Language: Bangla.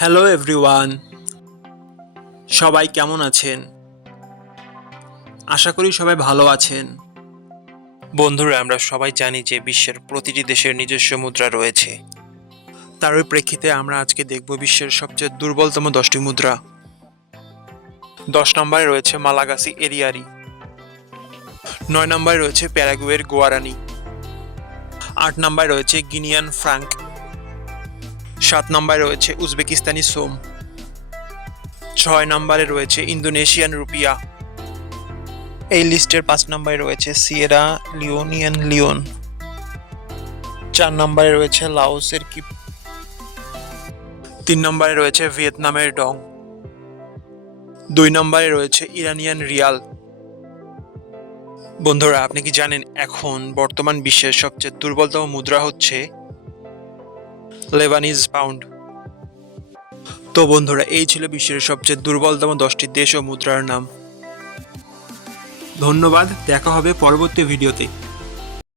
হ্যালো এভরিওয়ান, সবাই কেমন আছেন? আশা করি সবাই ভালো আছেন। বন্ধুরা, আমরা সবাই জানি যে বিশ্বের প্রতিটি দেশের নিজস্ব মুদ্রা রয়েছে। তারই প্রেক্ষিতে আমরা আজকে দেখব বিশ্বের সবচেয়ে দুর্বলতম 10টি মুদ্রা। 10 নম্বরে রয়েছে মালাগাসি এরিয়ারি। 9 নম্বরে রয়েছে প্যারাগুয়ের গোয়ারানি। 8 নম্বরে রয়েছে গিনিয়ান ফ্রাঙ্ক। 7 নম্বরে রয়েছে উজবেকিস্তানি সোম। 6 নম্বরে রয়েছে ইন্দোনেশিয়ান রুপিয়া। এই লিস্টের 5 নম্বরে রয়েছে সিয়েরা লিওনিয়ান লিওন। 4 নম্বরে রয়েছে লাওসের কিপ। 3 নম্বরে রয়েছে ভিয়েতনামের ডং। 2 নম্বরে রয়েছে ইরানিয়ান রিয়াল। বন্ধুরা, আপনি কি জানেন এখন বর্তমান বিশ্বের সবচেয়ে দুর্বলতম মুদ্রা হচ্ছে লেবানিজ পাউন্ড? তো বন্ধুরা, এই ছিল বিশ্বের সবচেয়ে দুর্বলতম 10টি দেশ ও মুদ্রার নাম। ধন্যবাদ, দেখা হবে পরবর্তী ভিডিওতে।